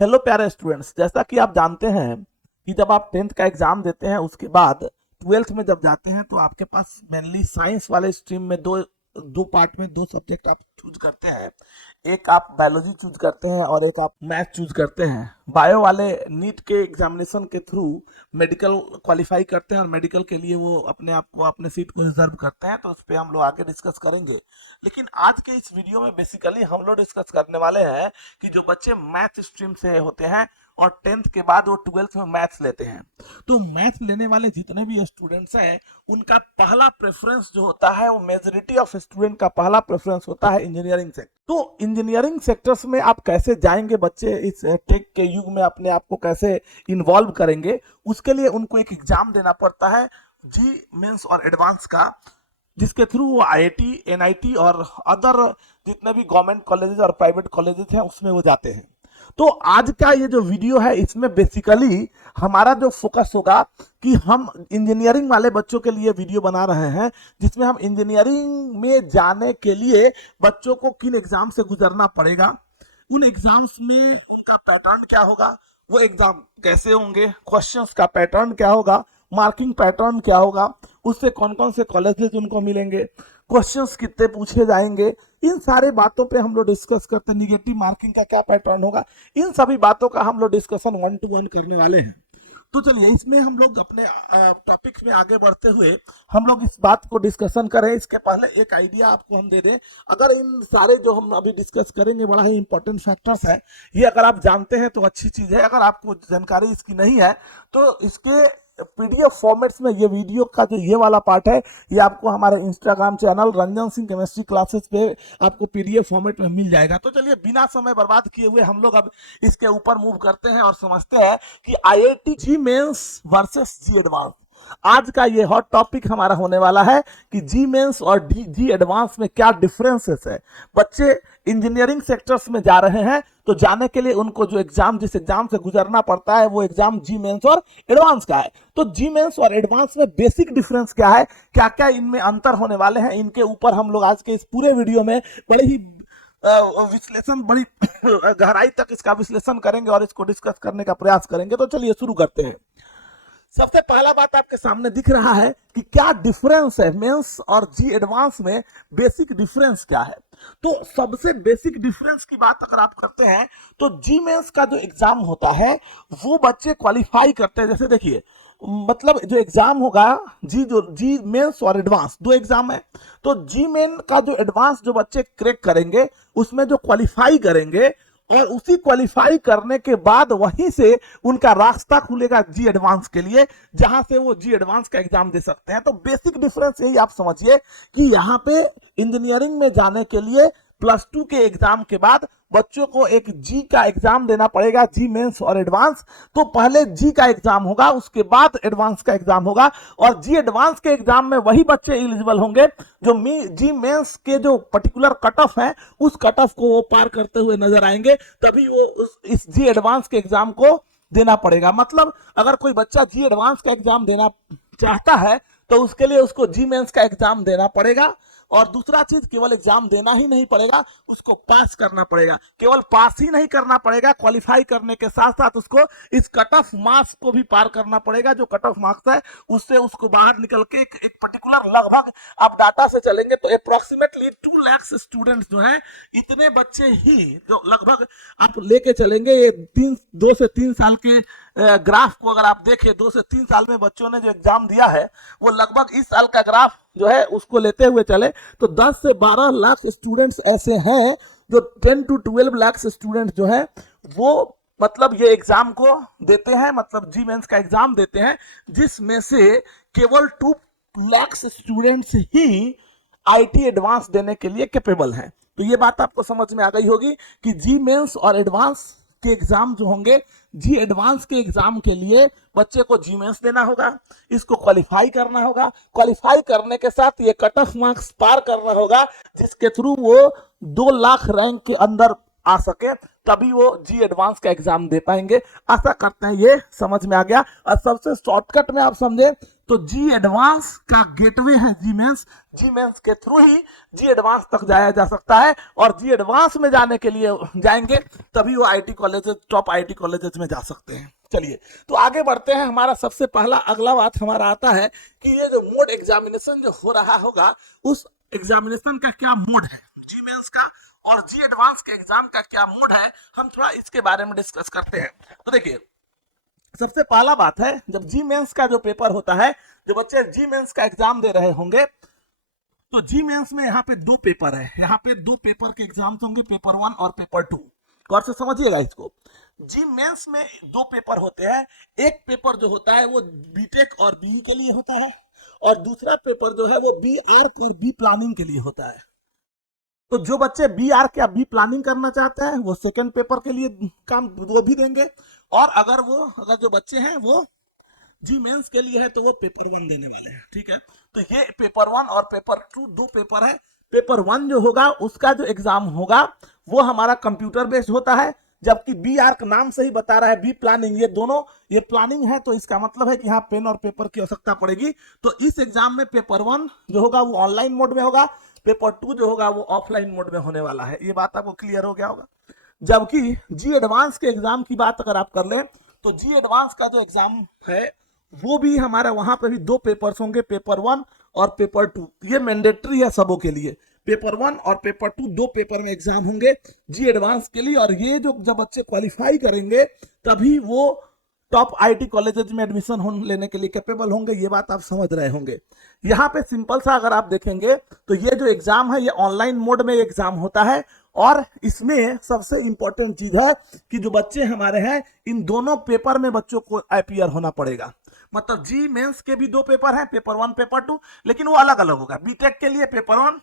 Hello प्यारे students, जैसा कि आप जानते हैं कि जब आप 10th का एग्जाम देते हैं उसके बाद 12th में जब जाते हैं तो आपके पास मेनली साइंस वाले स्ट्रीम में दो दो पार्ट में दो सब्जेक्ट आप चूज करते हैं। एक आप बायोलॉजी चूज करते हैं और एक आप मैथ चूज करते हैं। बायो वाले नीट के एग्जामिनेशन के थ्रू मेडिकल क्वालिफाई करते हैं और मेडिकल के लिए वो अपने आप को अपने सीट को रिजर्व करते हैं, तो उस पर हम लोग आगे डिस्कस करेंगे। लेकिन आज के इस वीडियो में बेसिकली हम लोग डिस्कस करने वाले हैं कि जो बच्चे मैथ स्ट्रीम से होते हैं और 10th के बाद वो 12th में मैथ्स लेते हैं, तो मैथ लेने वाले जितने भी स्टूडेंट्स हैं उनका पहला प्रेफरेंस जो होता है वो मेजॉरिटी ऑफ स्टूडेंट का पहला प्रेफरेंस होता है इंजीनियरिंग सेक्टर। तो इंजीनियरिंग सेक्टर्स में आप कैसे जाएंगे, बच्चे इस टेक के युग में अपने आप को कैसे इन्वॉल्व करेंगे, उसके लिए उनको एक एग्जाम देना पड़ता है जी मेंस और एडवांस का, जिसके थ्रू वो आईआईटी, एनआईटी और अदर जितने भी गवर्नमेंट कॉलेजेस और प्राइवेट कॉलेजेस हैं उसमें वो जाते हैं। तो आज का ये जो वीडियो है इसमें बेसिकली हमारा जो फोकस होगा कि हम इंजीनियरिंग वाले बच्चों के लिए वीडियो बना रहे हैं, जिसमें हम इंजीनियरिंग में जाने के लिए बच्चों को किन एग्जाम से गुजरना पड़ेगा, उन एग्जाम्स में उनका पैटर्न क्या होगा, वो एग्जाम कैसे होंगे, क्वेश्चंस का पैटर्न क्या होगा, मार्किंग पैटर्न क्या होगा, उससे कौन कौन से कॉलेजेस उनको मिलेंगे, क्वेश्चंस कितने पूछे जाएंगे, इन सारे बातों पे हम लोग डिस्कस करते हैं। निगेटिव मार्किंग का क्या पैटर्न होगा, इन सभी बातों का हम लोग डिस्कशन 1 to 1 करने वाले हैं। तो चलिए इसमें हम लोग अपने टॉपिक्स में आगे बढ़ते हुए हम लोग इस बात को डिस्कशन करें। इसके पहले एक आइडिया आपको हम दे दें, अगर इन सारे जो हम अभी डिस्कस करेंगे बड़ा ही इंपॉर्टेंट फैक्टर्स है, ये अगर आप जानते हैं तो अच्छी चीज है, अगर आपको जानकारी इसकी नहीं है तो इसके पीडीएफ फॉर्मेट्स में ये वीडियो का जो ये वाला पार्ट है ये आपको हमारे Instagram channel Ranjan Singh chemistry classes पे आपको पीडीएफ फॉर्मेट में मिल जाएगा। तो चलिए बिना समय बर्बाद किए हुए हम लोग अब इसके ऊपर मूव करते हैं और समझते हैं कि आईआईटी जी मेंस वर्सेस जी एडवांस। आज का ये हॉट टॉपिक हमारा होने वाला है कि जी मेंस और जी एडवांस में क्या डिफरेंसेस है। बच्चे इंजीनियरिंग सेक्टर्स में जा रहे हैं तो जाने के लिए उनको जो एग्जाम, जिस एग्जाम से गुजरना पड़ता है वो एग्जाम जी मेंस और एडवांस का है। तो जी मेंस और एडवांस में बेसिक डिफरेंस क्या है, क्या क्या इनमें अंतर होने वाले हैं, इनके ऊपर हम लोग आज के इस पूरे वीडियो में बड़े ही विश्लेषण, बड़ी गहराई तक इसका विश्लेषण करेंगे और इसको डिस्कस करने का प्रयास करेंगे। तो चलिए शुरू करते हैं। सबसे पहला बात आपके सामने दिख रहा है कि क्या डिफरेंस है मेंस और जी एडवांस में, बेसिक डिफरेंस क्या है। तो सबसे बेसिक डिफरेंस की बात अगर आप करते हैं तो जी मेंस का जो एग्जाम होता है वो बच्चे क्वालिफाई करते हैं। जैसे देखिए, मतलब जो एग्जाम होगा जी मेंस और एडवांस दो एग्जाम है, तो जी मेन का जो एडवांस जो बच्चे क्रैक करेंगे उसमें जो क्वालिफाई करेंगे और उसी क्वालिफाई करने के बाद वहीं से उनका रास्ता खुलेगा जी एडवांस के लिए, जहां से वो जी एडवांस का एग्जाम दे सकते हैं। तो बेसिक डिफरेंस यही आप समझिए कि यहाँ पे इंजीनियरिंग में जाने के लिए +2 के एग्जाम के बाद बच्चों को एक जी का एग्जाम देना पड़ेगा, जी मेंस और एडवांस। तो पहले जी का एग्जाम होगा, उसके बाद एडवांस का एग्जाम होगा, और जी एडवांस के एग्जाम में वही बच्चे एलिजिबल होंगे जो जी मेंस के जो पर्टिकुलर कट ऑफ है उस कट ऑफ को वो पार करते हुए नजर आएंगे, तभी वो इस जी एडवांस के एग्जाम को देना पड़ेगा। मतलब अगर कोई बच्चा जी एडवांस का एग्जाम देना चाहता है तो उसके लिए उसको जी मेंस का एग्जाम देना पड़ेगा, और दूसरा चीज केवल एग्जाम देना ही नहीं पड़ेगा, उसको पास करना पड़ेगा। केवल पास ही नहीं करना पड़ेगा, क्वालिफाई करने के साथ साथ उसको इस कट ऑफ मार्क्स को भी पार करना पड़ेगा। जो कट ऑफ मार्क्स है उससे उसको बाहर निकल के एक पर्टिकुलर, लगभग आप डाटा से चलेंगे तो अप्रोक्सीमेटली 2 लाख स्टूडेंट्स जो हैं, इतने बच्चे ही जो लगभग आप लेके चलेंगे, ये 2 से 3 साल के ग्राफ को अगर आप देखें, 2 से 3 साल में बच्चों ने जो एग्जाम दिया है वो लगभग इस साल का ग्राफ जो है उसको लेते हुए चले तो 10 से 12 लाख स्टूडेंट्स ऐसे हैं जो 10 to 12 लाख स्टूडेंट्स जो है वो मतलब ये एग्जाम को देते हैं, मतलब जी मेंस का एग्जाम देते हैं, जिसमें से केवल 2 lakh students he IT advance देने के लिए कैपेबल हैं। तो ये बात आपको समझ में आ गई होगी कि जी मेंस और एडवांस के एग्जाम जो होंगे, जी एडवांस के एग्जाम के लिए बच्चे को जी मेंस देना होगा, इसको क्वालिफाई करना होगा, क्वालिफाई करने के साथ ये कट ऑफ मार्क्स पार करना होगा, जिसके थ्रू वो 2 लाख रैंक के अंदर आ सके, तभी वो जी एडवांस का एग्जाम दे पाएंगे। आशा करते हैं ये समझ में आ गया। और सबसे शॉर्टकट में आप समझे तो जी एडवांस का गेटवे है जी मेंस। जी मेंस के थ्रू ही जी एडवांस तक जाया जा सकता है, और जी एडवांस में जाने के लिए जाएंगे तभी वो IT colleges, top IT colleges में जा सकते हैं। चलिए तो आगे बढ़ते हैं। हमारा सबसे पहला अगला बात हमारा आता है कि ये जो मोड एग्जामिनेशन जो हो रहा होगा, उस एग्जामिनेशन का क्या मोड है जी मेंस का, और जी एडवांस के एग्जाम का क्या मोड है, हम थोड़ा इसके बारे में डिस्कस करते हैं। तो देखिए, सबसे पहला बात है, जब जी मेंस का जो पेपर होता है, जो बच्चे जी मेंस का एग्जाम दे रहे होंगे, तो जी मेंस में यहाँ पे दो पेपर है, यहाँ पे दो पेपर के एग्जाम्स होंगे, पेपर 1 और पेपर 2। गौर से समझिएगा इसको। जी मेंस में दो पेपर होते हैं। एक पेपर जो होता है वो बीटेक और बीई के लिए होता है, और दूसरा पेपर जो है वो बी आर्क और बी प्लानिंग के लिए होता है। तो जो बच्चे बी आर्क या बी प्लानिंग करना चाहते हैं वो सेकंड पेपर के लिए काम वो भी देंगे, और अगर जो बच्चे हैं वो जी मेंस के लिए है तो वो पेपर 1 देने वाले हैं। ठीक है, तो ये पेपर 1 और पेपर 2 दो पेपर है। पेपर 1 जो होगा उसका जो एग्जाम होगा वो हमारा कंप्यूटर बेस्ड होता है, जबकि बी आर्क नाम से ही बता रहा है बी प्लानिंग, ये दोनों ये प्लानिंग है, तो इसका मतलब है कि यहाँ पेन और पेपर की आवश्यकता पड़ेगी। तो इस एग्जाम में पेपर 1 जो होगा वो ऑनलाइन मोड में होगा, पेपर 2 जो होगा वो ऑफलाइन मोड में होने वाला है। ये बात आपको क्लियर हो गया होगा। जबकि जी एडवांस के एग्जाम की बात अगर आप कर लें, तो जी एडवांस का जो एग्जाम है वो भी हमारा वहां पे भी दो पेपर्स होंगे, पेपर 1 और पेपर 2। ये मैंडेटरी है सबों के लिए, पेपर 1 और पेपर 2 दो पेपर में एग्जाम होंगे जी एडवांस के लिए। और ये जो जब बच्चे क्वालिफाई करेंगे तभी वो टॉप आईटी कॉलेजेस में एडमिशन लेने के लिए कैपेबल होंगे। ये बात आप समझ रहे होंगे। यहाँ पे सिंपल सा अगर आप देखेंगे तो ये जो एग्जाम है ये ऑनलाइन मोड में एग्जाम होता है, और इसमें सबसे इंपॉर्टेंट चीज है कि जो बच्चे हमारे हैं इन दोनों पेपर में बच्चों को अपीयर होना पड़ेगा। मतलब जी मेंस के भी दो पेपर हैं, पेपर 1 पेपर 2, लेकिन वो अलग अलग होगा। बीटेक के लिए पेपर 1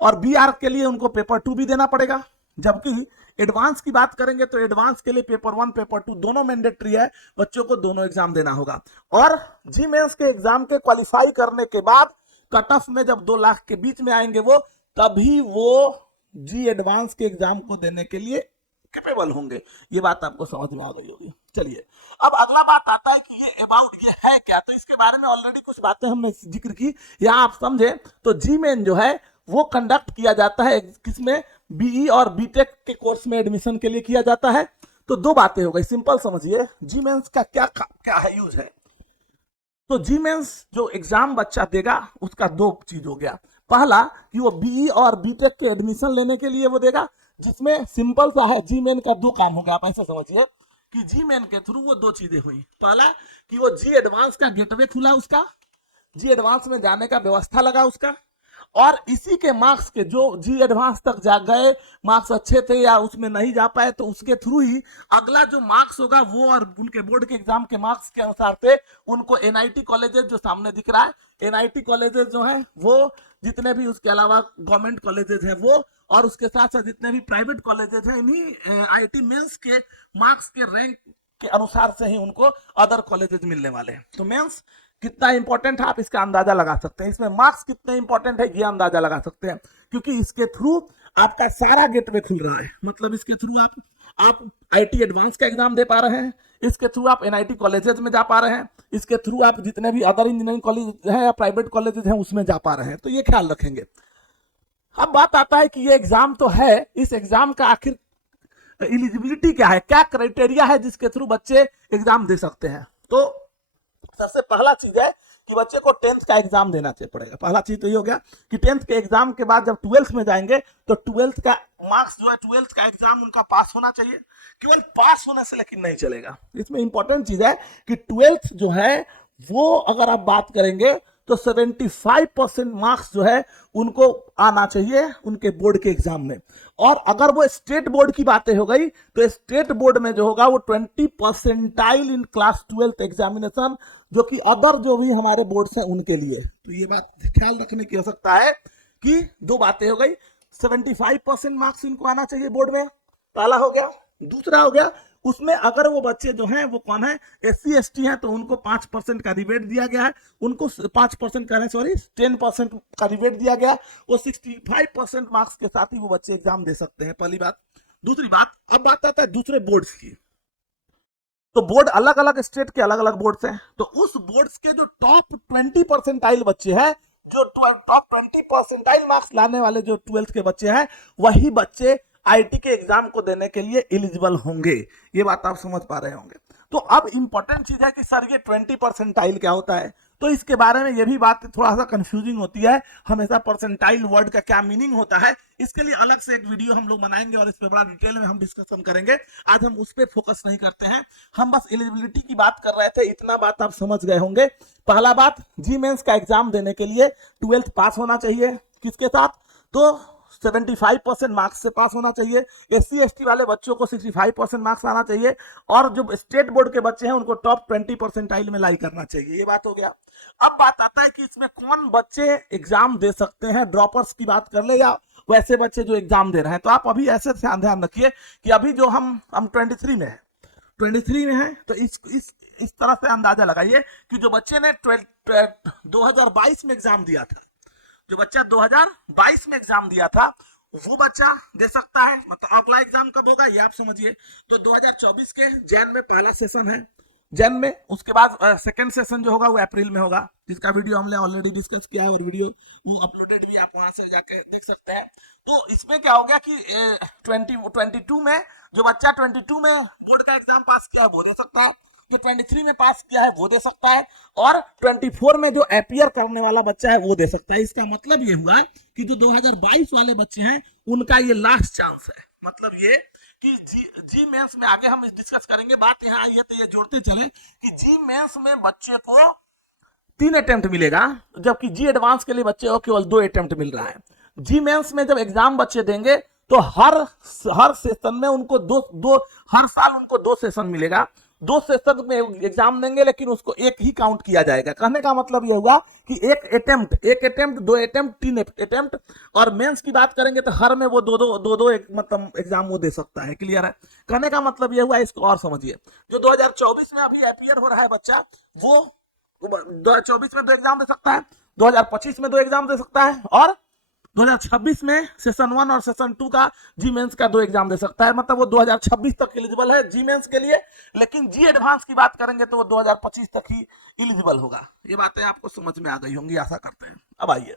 और बी आर्क के लिए उनको पेपर 2 भी देना पड़ेगा। जबकि एडवांस की बात करेंगे तो एडवांस के लिए पेपर 1 पेपर 2 दोनों मैंडेटरी है, बच्चों को दोनों एग्जाम देना होगा। और जी मेंस के एग्जाम के क्वालिफाई करने के बाद कट ऑफ में जब 2 लाख के बीच में आएंगे वो, तभी वो जी एडवांस के एग्जाम को देने के लिए कैपेबल होंगे। ये बात आपको समझ में आ गई होगी। चलिए अब अगला बात आता है कि ये अबाउट ये है क्या, तो इसके बारे में ऑलरेडी कुछ बातें हमने जिक्र की, यहाँ आप समझे। तो जी मेन जो है वो कंडक्ट किया जाता है किसमें, बीई और बीटेक के कोर्स में एडमिशन के लिए किया जाता है। तो दो बातें हो गई, सिंपल समझिए जी मेंस का क्या क्या है यूज है। तो जी मेंस जो एग्जाम बच्चा देगा उसका दो चीज हो गया। पहला कि वो बीई और बीटेक के एडमिशन लेने के लिए वो देगा, जिसमें सिंपल सा है जी मेन का दो काम होगा। आप ऐसे समझिए कि जी मेन के थ्रू वो दो चीजें हुई। पहला कि वो जी एडवांस का गेटवे खुला उसका, जी एडवांस में जाने का व्यवस्था लगा उसका, और इसी के मार्क्स के जो जी एडवांस तक जा गए, मार्क्स अच्छे थे या उसमें नहीं जा पाए, तो उसके थ्रू ही अगला जो मार्क्स होगा वो और उनके बोर्ड के एग्जाम के मार्क्स के अनुसार से उनको एनआईटी कॉलेजेस जो सामने दिख रहा है, एनआईटी कॉलेजेस जो है वो, जितने भी उसके अलावा गवर्नमेंट कॉलेजेस हैं वो, और उसके साथ साथ जितने भी प्राइवेट कॉलेजेस हैं, इन्हीं आईआईटी मेंस के मार्क्स के रैंक के अनुसार से ही उनको अदर कॉलेजेस मिलने वाले हैं। तो मेंस कितना इंपॉर्टेंट है आप इसका अंदाजा लगा सकते हैं, इसमें मार्क्स कितने इंपॉर्टेंट है ये अंदाजा लगा सकते हैं, क्योंकि इसके थ्रू आपका सारा गेटवे खुल रहा है। मतलब इसके थ्रू आप आईटी एडवांस का एग्जाम दे पा रहे हैं, इसके थ्रू आप एनआईटी कॉलेजेस में जा पा रहे हैं, इसके थ्रू आप जितने भी अदर इंजीनियरिंग कॉलेज हैं या प्राइवेट कॉलेजेस हैं उसमें जा पा रहे हैं। तो ये ख्याल रखेंगे। अब बात आता है कि ये एग्जाम तो है, इस एग्जाम का आखिर एलिजिबिलिटी क्या है, क्या क्राइटेरिया है जिसके थ्रू बच्चे एग्जाम दे सकते हैं। तो सबसे पहला चीज है कि बच्चे को 10th का एग्जाम देना चाहिए पड़ेगा। पहला चीज तो ये हो गया कि 10th के एग्जाम के बाद जब 12th में जाएंगे तो 12th का मार्क्स जो है, 12th का एग्जाम उनका पास होना चाहिए। केवल पास होने से लेकिन नहीं चलेगा, इसमें इंपॉर्टेंट चीज है कि 12th जो है वो अगर आप बात करेंगे तो 75% मार्क्स जो है उनको आना चाहिए उनके बोर्ड के एग्जाम में। और अगर वो स्टेट बोर्ड की बातें हो गई तो स्टेट बोर्ड में जो होगा वो 20% इन क्लास 12th एग्जामिनेशन, जो कि अदर जो भी हमारे बोर्ड हैं उनके लिए। तो ये बात ख्याल रखने की आवश्यकता है कि दो बातें हो गई, 75% मार्क्स इनको आना चाहिए बोर्ड में, पहला हो गया। दूसरा हो गया उसमें अगर वो बच्चे जो हैं वो कौन है, SC ST हैं, तो उनको 5% का रिबेट दिया गया है, उनको 5% का 10% का रिबेट दिया गया, वो 65% मार्क्स के साथ ही वो बच्चे एग्जाम दे सकते हैं। पहली बात। दूसरी बात, अब बात आता है दूसरे बोर्ड्स की। तो बोर्ड अलग अलग स्टेट के अलग अलग बोर्ड्स हैं, तो उस बोर्ड्स के जो टॉप 20% बच्चे हैं, जो टॉप 20% मार्क्स लाने वाले जो 12th के बच्चे हैं, वही बच्चे आईटी के एग्जाम को देने के लिए एलिजिबल होंगे। ये बात आप समझ पा रहे होंगे। तो अब इंपॉर्टेंट चीज है कि सर ये 20% क्या होता है, तो इसके बारे में ये भी बात थोड़ा सा कंफ्यूजिंग होती है, हमेशा परसेंटाइल वर्ड का क्या मीनिंग होता है, इसके लिए अलग से एक वीडियो हम लोग बनाएंगे और इस पे बड़ा डिटेल में हम डिस्कशन करेंगे। आज हम उस पर फोकस नहीं करते हैं, हम बस एलिजिबिलिटी की बात कर रहे थे, इतना बात आप समझ गए होंगे। पहला बात, जी मेंस का एग्जाम देने के लिए 12th पास होना चाहिए, किसके साथ, तो 75% मार्क्स से पास होना चाहिए। SC ST वाले बच्चों को 65% मार्क्स आना चाहिए, और जो स्टेट बोर्ड के बच्चे हैं उनको टॉप 20% में लाई करना चाहिए। ये बात हो गया। अब बात आता है कि इसमें कौन बच्चे एग्जाम दे सकते हैं, ड्रॉपर्स की बात कर ले या वैसे बच्चे जो एग्जाम दे रहे हैं। तो आप अभी ऐसे ध्यान रखिए कि अभी जो हम 23 में है, 23 में है, तो इस तरह से अंदाजा लगाइए कि जो बच्चे ने 2022 में एग्जाम दिया था, जो बच्चा 2022 में एग्जाम दिया था, वो बच्चा दे सकता है। मतलब अगला एग्जाम कब होगा ये आप समझिए, तो 2024 के जैन में पहला सेशन है, जैन में, उसके बाद सेकंड सेशन जो होगा वो अप्रैल में होगा, जिसका वीडियो हमने ऑलरेडी डिस्कस किया है और वीडियो वो अपलोडेड भी, आप वहां से जाके देख सकते हैं। तो इसमें क्या हो गया कि 22 में जो बच्चा 22 में बोर्ड का एग्जाम पास किया है वो दे सकता है, जो 23 में पास किया है वो दे सकता है, और 24 में जो अपीयर करने वाला बच्चा है वो दे सकता है। इसका मतलब ये हुआ कि जो 2022 वाले बच्चे हैं उनका ये लास्ट चांस है। मतलब ये कि जी मेंस में, आगे हम डिस्कस करेंगे, बात यहाँ आई है तो ये जोड़ते चले कि जी मेंस में बच्चे को 3 अटेम्प्ट मिलेगा, जबकि जी एडवांस के लिए बच्चे को केवल 2 अटेम्प्ट मिल रहा है। जी मेंस में जब एग्जाम बच्चे देंगे तो हर सेशन में उनको हर साल उनको 2 सेशन मिलेगा, 2 सेशन में एग्जाम देंगे, लेकिन उसको एक ही काउंट किया जाएगा। कहने का मतलब यह हुआ कि एक अटेम्प्ट, 2 अटेम्प्ट, 3 अटेम्प्ट, और मेंस की बात करेंगे तो हर में वो दो मतलब एग्जाम वो दे सकता है। क्लियर है? कहने का मतलब यह हुआ, इसको और समझिए, जो 2024 में अभी अपीयर हो रहा है बच्चा, वो 2024 में 2 एग्जाम दे सकता है, 2025 में 2 एग्जाम दे सकता है, और 2026 में सेशन 1 और सेशन 2 का जी मेंस का 2 एग्जाम दे सकता है। मतलब वो 2026 तक एलिजिबल है जी मेंस के लिए, लेकिन जी एडवांस की बात करेंगे तो वो 2025 तक ही एलिजिबल होगा। ये बातें आपको समझ में आ गई होंगी, आशा करते हैं। अब आइए,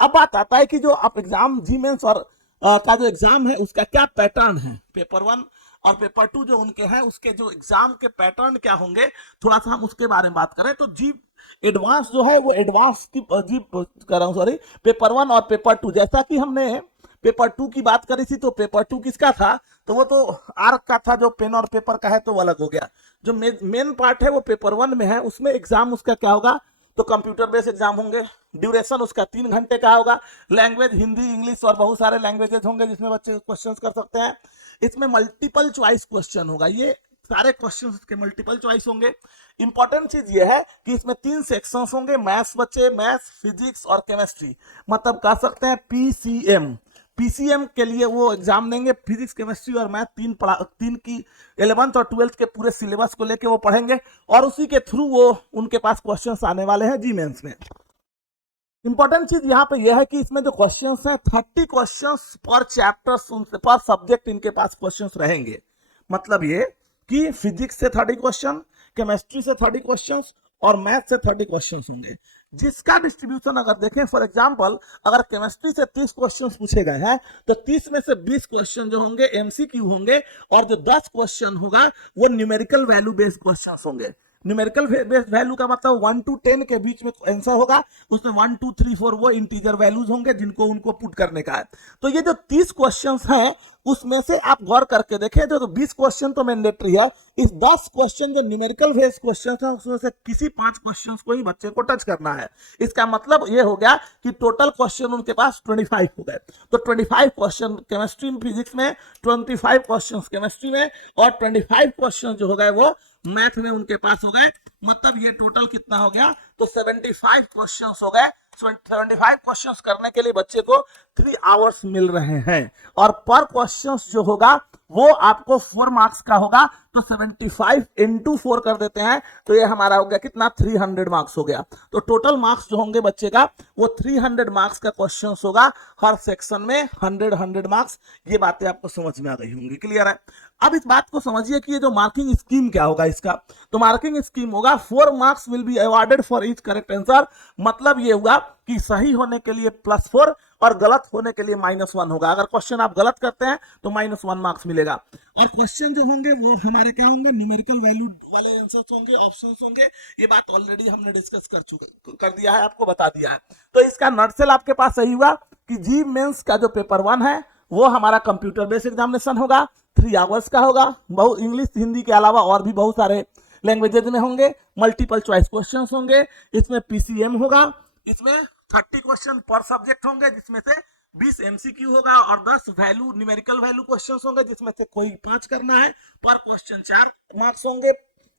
अब बात आता है कि जो आप एग्जाम जी मेंस और का जो एग्जाम है उसका क्या पैटर्न है। पेपर 1 और पेपर 2 जो उनके हैं, उसके जो एग्जाम के पैटर्न क्या होंगे, थोड़ा सा हम उसके बारे में बात करें। तो जी एडवांस जो है वो एडवांस की जी कर रहा हूं, सॉरी, पेपर 1 और पेपर 2, जैसा कि हमने पेपर 2 की बात करी थी, तो पेपर 2 किसका था, तो वो तो आर्क का था, जो पेन और पेपर का है तो वो अलग हो गया। जो मेन पार्ट है वो पेपर 1 में है, उसमें एग्जाम उसका क्या होगा, तो कंप्यूटर बेस्ड एग्जाम होंगे, ड्यूरेशन उसका 3 घंटे का होगा, लैंग्वेज हिंदी, इंग्लिश और बहुत सारे लैंग्वेजेस होंगे जिसमें बच्चे क्वेश्चंस कर सकते हैं। इसमें मल्टीपल चॉइस क्वेश्चन होगा, ये सारे क्वेश्चंस के मल्टीपल चॉइस होंगे। इंपॉर्टेंट चीज ये है कि इसमें 3 सेक्शंस होंगे, मैथ्स बच्चे, मैथ्स, फिजिक्स और केमिस्ट्री, मतलब कह सकते हैं पीसीएम के लिए वो एग्जाम देंगे। फिजिक्स, केमिस्ट्री और मैथ तीन की 11th और 12th के पूरे सिलेबस को लेके वो पढ़ेंगे, और उसी के थ्रू वो उनके पास क्वेश्चंस आने वाले हैं जी मेंस में। इंपॉर्टेंट चीज यहाँ पे यह है कि इसमें जो क्वेश्चंस हैं 30 क्वेश्चंस पर चैप्टर, पर सब्जेक्ट इनके पास क्वेश्चंस रहेंगे। मतलब ये कि फिजिक्स से 30 क्वेश्चन, केमिस्ट्री से 30 क्वेश्चंस और मैथ से 30 क्वेश्चंस होंगे, जिसका डिस्ट्रीब्यूशन अगर देखें, फॉर एग्जांपल अगर केमिस्ट्री से 30 क्वेश्चंस पूछे गए हैं तो 30 में से 20 क्वेश्चन जो होंगे एमसीक्यू होंगे, और जो 10 क्वेश्चन होगा वो न्यूमेरिकल वैल्यू बेस्ड क्वेश्चंस होंगे। न्यूमेरिकल बेस्ड वैल्यू का मतलब 1 to 10 के बीच में आंसर होगा, उसमें 1 2 3 4 वो इंटीजर वैल्यूज होंगे जिनको उनको पुट करने का है। तो ये जो 30 क्वेश्चंस हैं उसमें से आप गौर करके देखें तो 20 क्वेश्चन तो मैंडेटरी है, इस 10 क्वेश्चन जो न्यूमेरिकल बेस्ड क्वेश्चन है उसमें से किसी 5 क्वेश्चन को ही बच्चे को टच करना है। इसका मतलब ये हो गया कि टोटल क्वेश्चन उनके पास 25 हो गए। तो 25 क्वेश्चन केमिस्ट्री में, फिजिक्स में 25 क्वेश्चन केमिस्ट्री में, और 25 क्वेश्चन जो हो गए वो मैथ में उनके पास हो गए। मतलब ये टोटल कितना हो गया, तो 75 क्वेश्चंस हो गए। 75 क्वेश्चंस करने के लिए बच्चे को 3 आवर्स मिल रहे हैं। और पर क्वेश्चन जो होगा वो आपको 4 मार्क्स का होगा, तो 75 इंटू 4 कर देते हैं, तो ये हमारा हो गया कितना, 300 मार्क्स हो गया। तो टोटल मार्क्स जो होंगे बच्चे का वो 300 मार्क्स का क्वेश्चन होगा, हर सेक्शन में 100 मार्क्स। ये बातें आपको समझ में आ गई होंगी, क्लियर है। अब इस बात को समझिए कि ये जो मार्किंग स्कीम क्या होगा इसका, तो मार्किंग स्कीम होगा 4 marks will be awarded for each correct answer. मतलब ये होगा कि सही होने के लिए +4 और गलत होने के लिए -1 होगा। अगर क्वेश्चन आप गलत करते हैं तो -1 मार्क्स मिलेगा। और क्वेश्चन जो होंगे वो हमारे क्या होंगे, न्यूमेरिकल वैल्यू वाले आंसर्स होंगे, ऑप्शंस होंगे। ये बात ऑलरेडी हमने डिस्कस कर दिया है, आपको बता दिया है। तो इसका नटसेल आपके पास सही हुआ कि जी मेंस का जो पेपर 1 है वो हमारा कंप्यूटर बेस्ड एग्जामिनेशन होगा, 3 आवर्स का होगा। बहुत इंग्लिश हिंदी के अलावा और भी बहुत सारे लैंग्वेजेज में होंगे, मल्टीपल चॉइस क्वेश्चंस होंगे, इसमें पीसीएम होगा, इसमें 30 क्वेश्चन पर सब्जेक्ट होंगे, जिसमें से 20 एमसीक्यू होगा और 10 वैल्यू न्यूमेरिकल वैल्यू क्वेश्चंस होंगे, जिसमें से कोई 5 करना है। पर क्वेश्चन 4 मार्क्स होंगे,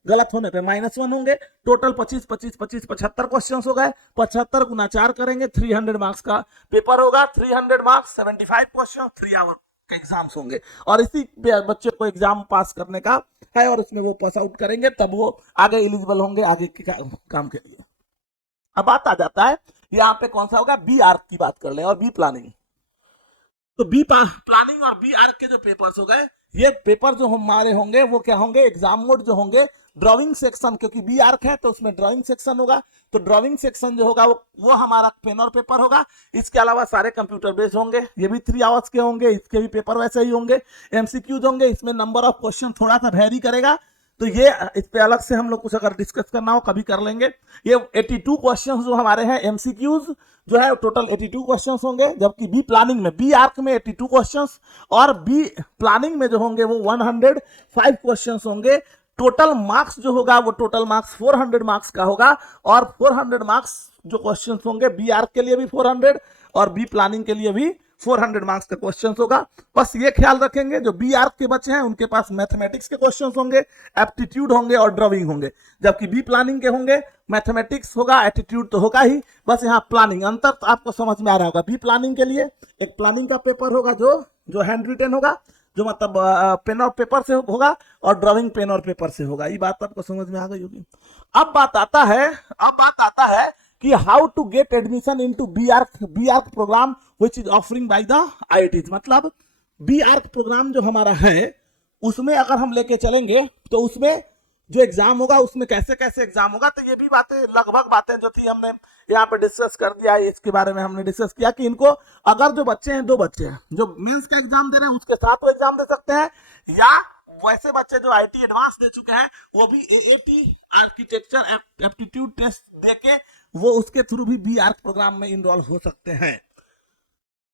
गलत होने पे -1 होंगे। टोटल 25 25 25 75 क्वेश्चन हो गए। 75 गुना 4 करेंगे, 300 मार्क्स का पेपर होगा। 300 मार्क्स 75 क्वेश्चन, 3 आवर के एग्जाम्स होंगे। और इसी बच्चे को एग्जाम पास करने का है और उसमें वो पास आउट करेंगे, तब वो आगे एलिजिबल होंगे आगे के काम के लिए। अब बात आ जाता है यहाँ पे कौन सा होगा, बी आर्क की बात कर ले और बी प्लानिंग। तो बी प्लानिंग और बी आर्क के जो पेपर्स हो गए, ये पेपर जो हमारे होंगे वो क्या होंगे, एग्जाम मोड जो होंगे, ड्राइंग सेक्शन, क्योंकि बी आर्क है तो उसमें ड्राइंग सेक्शन होगा। तो ड्राइंग सेक्शन जो होगा वो हमारा पेन और पेपर होगा। इसके अलावा सारे कंप्यूटर बेस्ड होंगे, ये भी 3 आवर्स के होंगे, इसके भी पेपर वैसे ही होंगे। एमसीक्यूज होंगे, इसमें नंबर ऑफ क्वेश्चन थोड़ा सा वेरी करेगा, तो ये इस पे अलग से हम लोग कुछ अगर डिस्कस करना हो कभी कर लेंगे। ये 82 क्वेश्चंस जो हमारे हैं एमसीक्यूज जो है, टोटल 82 क्वेश्चंस होंगे। जबकि बी प्लानिंग में, बी आर्क में 82 क्वेश्चंस और बी प्लानिंग में जो होंगे वो 105 क्वेश्चंस होंगे। टोटल मार्क्स जो होगा वो टोटल मार्क्स 400 मार्क्स का होगा। और 400 मार्क्स जो क्वेश्चंस होंगे, बी आर्क के लिए भी 400 और बी प्लानिंग के लिए भी 400 मार्क्स का क्वेश्चन होगा। बस ये ख्याल रखेंगे जो बी आर्क के बच्चे हैं उनके पास मैथमेटिक्स के क्वेश्चन होंगे, एप्टीट्यूड होंगे और ड्राइंग होंगे। जबकि बी प्लानिंग के होंगे मैथमेटिक्स होगा, एप्टीट्यूड तो होगा ही, बस यहाँ प्लानिंग अंतर तो आपको समझ में आ रहा होगा। बी प्लानिंग के लिए एक प्लानिंग का पेपर होगा जो हैंड रिटन होगा, जो मतलब पेन और पेपर से होगा, और ड्राइंग पेन और पेपर से होगा। ये बात आपको समझ में आ गई होगी। अब बात आता है कि how to get admission into B arch program which is offering by the IITs. मतलब बी आर्क प्रोग्राम जो हमारा है उसमें अगर हम लेके चलेंगे तो उसमें जो एग्जाम होगा उसमें कैसे कैसे एग्जाम होगा। तो ये भी बातें लगभग बातें जो थी हमने यहाँ पे डिस्कस कर दिया है। इसके बारे में हमने डिस्कस किया कि इनको अगर जो बच्चे हैं, 2 बच्चे हैं जो मेंस का एग्जाम दे रहे हैं उसके साथ वो एग्जाम दे सकते हैं, या वैसे बच्चे जो आईटी एडवांस दे चुके हैं वो भी एएटी आर्किटेक्चर एप्टीट्यूड टेस्ट देके वो उसके थ्रू भी बी आर्क प्रोग्राम में इनरोल हो सकते हैं।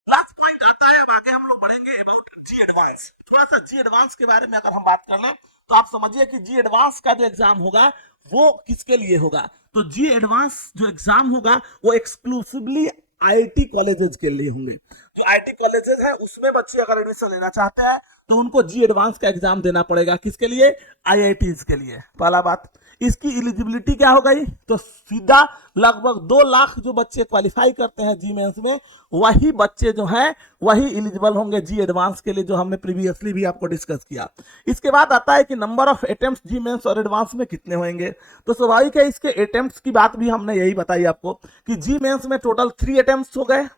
लास्ट पॉइंट आता है, आगे हम लोग बढ़ेंगे अबाउट जी एडवांस। थोड़ा सा जी एडवांस के बारे में अगर हम बात कर लें तो आप समझिए कि जी एडवांस का जो एग्जाम होगा वो किसके लिए होगा। तो जी एडवांस जो एग्जाम होगा वो एक्सक्लूसिवली आईटी कॉलेजेस के लिए होंगे। जो आईटी कॉलेजेस है उसमें बच्चे अगर एडमिशन लेना चाहते हैं तो उनको जी एडवांस का एग्जाम देना पड़ेगा। किसके लिए, आईआईटीज के लिए। पहला बात, इसकी एलिजिबिलिटी क्या हो गई, तो सीधा लगभग 2 लाख जो बच्चे क्वालिफाई करते हैं जी मेंस में, वही बच्चे जो हैं वही एलिजिबल होंगे जी एडवांस के लिए, जो हमने प्रीवियसली भी आपको डिस्कस किया। इसके बाद आता है कि number of attempts JEE mains और एडवांस में कितने होंगे। तो स्वाभाविक है इसके अटेम्प्ट्स की बात भी हमने यही बताई आपको कि जी मेंस में टोटल 3 अटेम्प्ट्स हो गए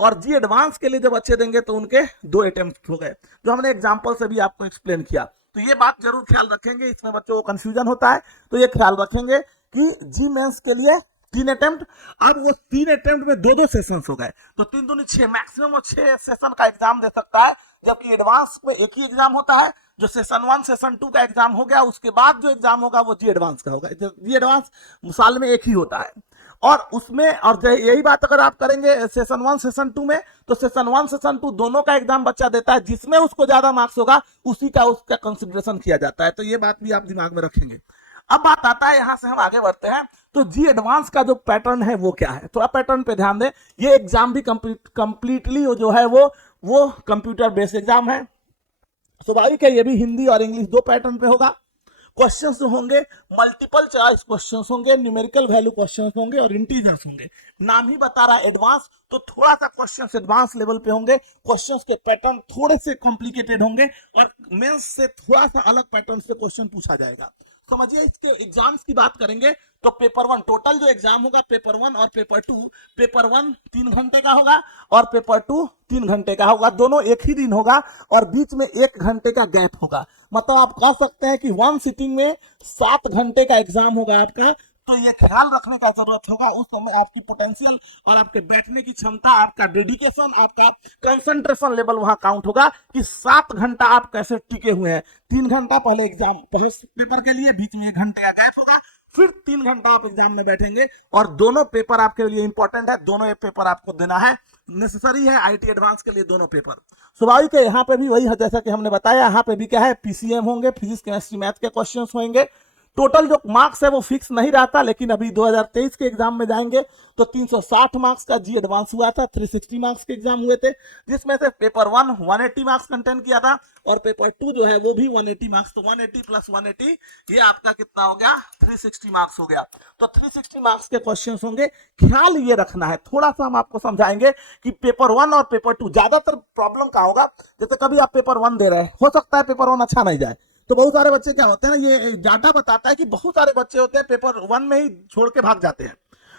और जी एडवांस के लिए जब बच्चे देंगे तो उनके 2 अटेम्प्ट हो गए, जो हमने एग्जांपल से भी आपको एक्सप्लेन किया। तो ये बात जरूर ख्याल रखेंगे, इसमें बच्चों को कंफ्यूजन होता है, तो ये ख्याल रखेंगे कि जी मेंस के लिए 3 अटेम्प्ट। अब वो 3 अटेम्प्ट में 2-2 सेशन हो गए, तो 3 दूनी 6, मैक्सिमम वो 6 सेशन का एग्जाम दे सकता है। जबकि एडवांस में एक ही एग्जाम होता है, जो सेशन 1 सेशन 2 का एग्जाम हो गया, उसके बाद जो एग्जाम होगा वो जी एडवांस का होगा। जी एडवांस साल में एक ही होता है। और उसमें और यही बात अगर आप करेंगे सेशन 1 सेशन 2 में, तो सेशन 1 सेशन 2 दोनों का एग्जाम बच्चा देता है, जिसमें उसको ज्यादा मार्क्स होगा उसी का उसका कंसिडरेशन किया जाता है। तो ये बात भी आप दिमाग में रखेंगे। अब बात आता है, यहां से हम आगे बढ़ते हैं, तो जी एडवांस का जो पैटर्न है वो क्या है। थोड़ा पैटर्न पे ध्यान दें। ये एग्जाम भी कंप्लीटली जो है वो कंप्यूटर बेस्ड एग्जाम है। स्वाभाविक है ये भी हिंदी और इंग्लिश 2 पैटर्न पे होगा। क्वेश्चंस जो होंगे मल्टीपल चॉइस क्वेश्चंस होंगे, न्यूमेरिकल वैल्यू क्वेश्चंस होंगे और इंटीजर्स होंगे। नाम ही बता रहा है एडवांस, तो थोड़ा सा क्वेश्चंस एडवांस लेवल पे होंगे, क्वेश्चंस के पैटर्न थोड़े से कॉम्प्लिकेटेड होंगे और मेंस से थोड़ा सा अलग पैटर्न से क्वेश्चन पूछा जाएगा। समझिए इसके एग्जाम्स की बात करेंगे तो पेपर 1 टोटल जो एग्जाम होगा पेपर 1 और पेपर 2, पेपर 1 3 घंटे का होगा और पेपर 2 3 घंटे का होगा, दोनों एक ही दिन होगा और बीच में 1 घंटे का गैप होगा। मतलब आप कह सकते हैं कि 1 सिटिंग में 7 घंटे का एग्जाम होगा आपका। तो ये ख्याल रखने का जरूरत होगा उस समय आपकी पोटेंशियल और आपके बैठने की क्षमता, आपका डेडिकेशन, आपका कंसंट्रेशन लेवल वहां काउंट होगा कि 7 घंटा आप कैसे टिके हुए हैं। 3 घंटा पहले एग्जाम पेपर के लिए, बीच में 1 घंटे का गैप होगा, फिर 3 घंटा आप एग्जाम में बैठेंगे और दोनों पेपर आपके लिए इंपॉर्टेंट है, दोनों पेपर आपको देना है, नेसेसरी है आईटी एडवांस के लिए दोनों पेपर। स्वाभाविक है यहाँ पे भी वही है जैसा कि हमने बताया, यहाँ पे भी क्या है पीसीएम होंगे, फिजिक्स केमिस्ट्री मैथ के क्वेश्चंस होंगे। टोटल जो मार्क्स है वो फिक्स नहीं रहता, लेकिन अभी 2023 के एग्जाम में जाएंगे तो 360 मार्क्स का जी एडवांस हुआ था, 360 मार्क्स के एग्जाम हुए थे, जिसमें से पेपर 1 180 मार्क्स कंटेंट किया था और पेपर 2 जो है वो भी 180 मार्क्स, तो 180 प्लस 180 ये आपका कितना हो गया 360 मार्क्स हो गया। तो 360 मार्क्स के क्वेश्चंस होंगे। ख्याल ये रखना है, थोड़ा सा हम आपको समझाएंगे कि पेपर 1 और पेपर 2 ज्यादातर प्रॉब्लम का होगा। जैसे कभी आप पेपर 1 दे रहे हैं, हो सकता है पेपर 1 अच्छा नहीं जाए, तो बहुत सारे बच्चे क्या होते हैं, ये डाटा बताता है कि बहुत सारे बच्चे होते हैं पेपर 1 में ही छोड़ के भाग जाते हैं।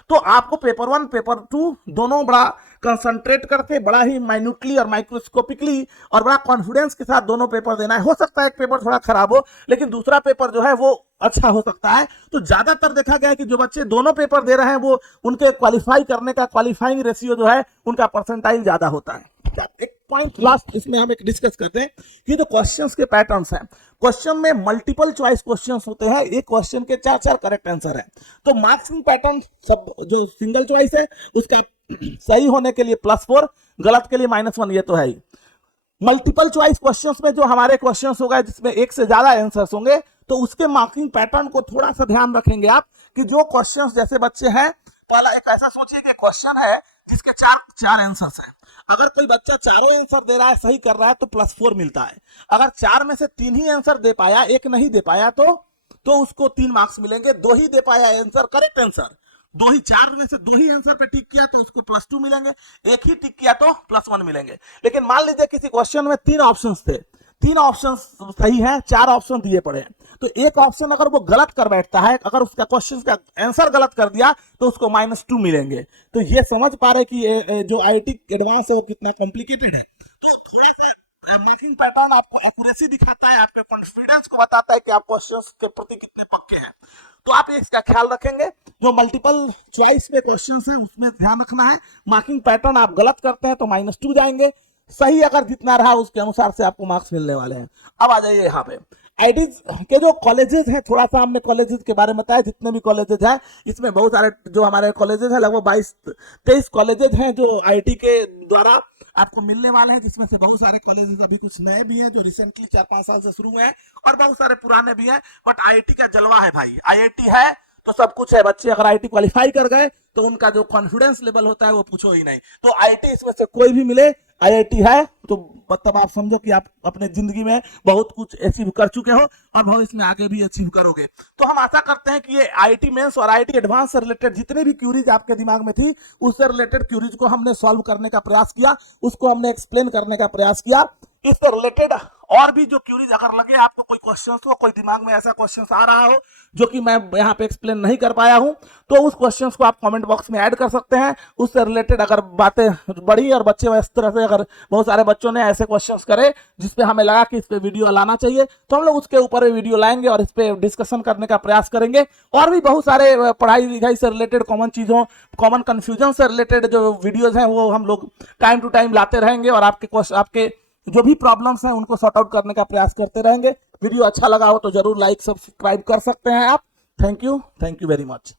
तो आपको पेपर 1 पेपर 2 दोनों बड़ा कंसंट्रेट करके, बड़ा ही माइन्यूटली और माइक्रोस्कोपिकली और बड़ा कॉन्फिडेंस के साथ दोनों पेपर देना है। हो सकता है एक पेपर थोड़ा खराब हो, लेकिन दूसरा पेपर जो है वो अच्छा हो सकता है। तो ज्यादातर देखा गया है कि जो बच्चे दोनों पेपर दे रहे हैं वो उनके क्वालिफाई करने का क्वालिफाइंग रेशियो जो है उनका परसेंटाइल ज्यादा होता है। एक पॉइंट लास्ट इसमें हम एक डिस्कस करते हैं कि जो क्वेश्चंस के पैटर्न्स हैं, क्वेश्चन में मल्टीपल चॉइस क्वेश्चंस होते हैं, एक क्वेश्चन के 4-4 करेक्ट आंसर है। तो मार्क्सिंग पैटर्न सब जो सिंगल चॉइस है उसका सही होने के लिए +4, गलत के लिए -1, ये तो है ही। मल्टीपल चॉइस क्वेश्चंस में जो हमारे क्वेश्चंस होगा जिसमें एक से ज्यादा आंसर्स होंगे, तो उसके मार्किंग पैटर्न को थोड़ा सा ध्यान रखेंगे आप कि जो क्वेश्चंस जैसे बच्चे हैं, पहला एक ऐसा सोचिए कि क्वेश्चन है जिसके 4 आंसर्स हैं। अगर कोई बच्चा चारों आंसर दे रहा है, सही कर रहा है, तो +4 मिलता है। अगर 4 में से 3 ही आंसर दे पाया, एक नहीं दे पाया, तो उसको 3 मार्क्स मिलेंगे। 2 ही दे पाया आंसर, करेक्ट आंसर, 2 ही, 4 में से 2 ही आंसर पे टिक किया तो उसको +2 मिलेंगे, एक ही टिक किया तो +1 मिलेंगे। लेकिन मान लीजिए किसी क्वेश्चन में 3 ऑप्शंस थे, 3 ऑप्शन सही है, 4 ऑप्शन दिए पड़े हैं, तो एक ऑप्शन अगर वो गलत कर बैठता है, अगर उसका क्वेश्चन का आंसर गलत कर दिया तो उसको -2 मिलेंगे। तो ये समझ पा रहे कि ये जो आईटी एडवांस है वो कितना कॉम्प्लिकेटेड है। तो थोड़ा सा मार्किंग पैटर्न आपको एक्यूरेसी दिखाता है, आपके कॉन्फिडेंस को बताता है कि आप क्वेश्चंस के प्रति कितने पक्के हैं। तो आप इसका ख्याल रखेंगे। जो मल्टीपल चॉइस में क्वेश्चंस है उसमें ध्यान रखना है, मार्किंग पैटर्न आप गलत करते हैं तो -2 जाएंगे, सही अगर जितना रहा उसके अनुसार से आपको मार्क्स मिलने वाले हैं। अब आ जाइए यहाँ पे आईटीज के जो कॉलेजेस हैं, थोड़ा सा हमने कॉलेजेस के बारे में बताया। जितने भी कॉलेजेस हैं इसमें बहुत सारे जो हमारे कॉलेजेस हैं, लगभग 22-23 कॉलेजेस हैं जो आईटी के द्वारा आपको मिलने वाले हैं, जिसमें से बहुत सारे कॉलेजेस अभी कुछ नए भी हैं जो रिसेंटली 4-5 साल से शुरू हुए हैं और बहुत सारे पुराने भी हैं। बट आईटी का जलवा है भाई, आईआईटी है तो सब कुछ है। बच्चे अगर आईटी क्वालिफाई कर गए तो उनका जो कॉन्फिडेंस लेवल होता है वो पूछो ही नहीं। तो आईटी इसमें से कोई भी मिले, आईआईटी है तो मतलब आप समझो कि आप अपने जिंदगी में बहुत कुछ अचीव कर चुके हो और भविष्य में आगे भी अचीव करोगे। तो हम आशा करते हैं कि ये आईटी मेंस और आईटी एडवांस से रिलेटेड जितने भी क्यूरीज आपके दिमाग में थी, उससे रिलेटेड क्यूरीज को हमने सॉल्व करने का प्रयास किया, उसको हमने एक्सप्लेन करने का प्रयास किया। इससे रिलेटेड और भी जो क्यूरीज अगर लगे आपको, कोई क्वेश्चंस हो, कोई दिमाग में ऐसा क्वेश्चंस आ रहा हो जो कि मैं यहाँ पे एक्सप्लेन नहीं कर पाया हूं, तो उस क्वेश्चंस को आप कमेंट बॉक्स में ऐड कर सकते हैं। उससे रिलेटेड अगर बातें बढ़ी और बच्चे इस तरह से, अगर बहुत सारे बच्चों ने ऐसे क्वेश्चंस करे जिसपे हमें लगा कि इस पे वीडियो लाना चाहिए, तो हम लोग उसके ऊपर वीडियो लाएंगे और इस पे डिस्कशन करने का प्रयास करेंगे। और भी बहुत सारे पढ़ाई लिखाई से रिलेटेड कॉमन चीजों, कॉमन कंफ्यूजन से रिलेटेड जो वीडियोज हैं वो हम लोग टाइम टू टाइम लाते रहेंगे और आपके जो भी प्रॉब्लम्स हैं उनको सॉर्ट आउट करने का प्रयास करते रहेंगे। वीडियो अच्छा लगा हो तो जरूर लाइक सब्सक्राइब कर सकते हैं आप। Thank you very much.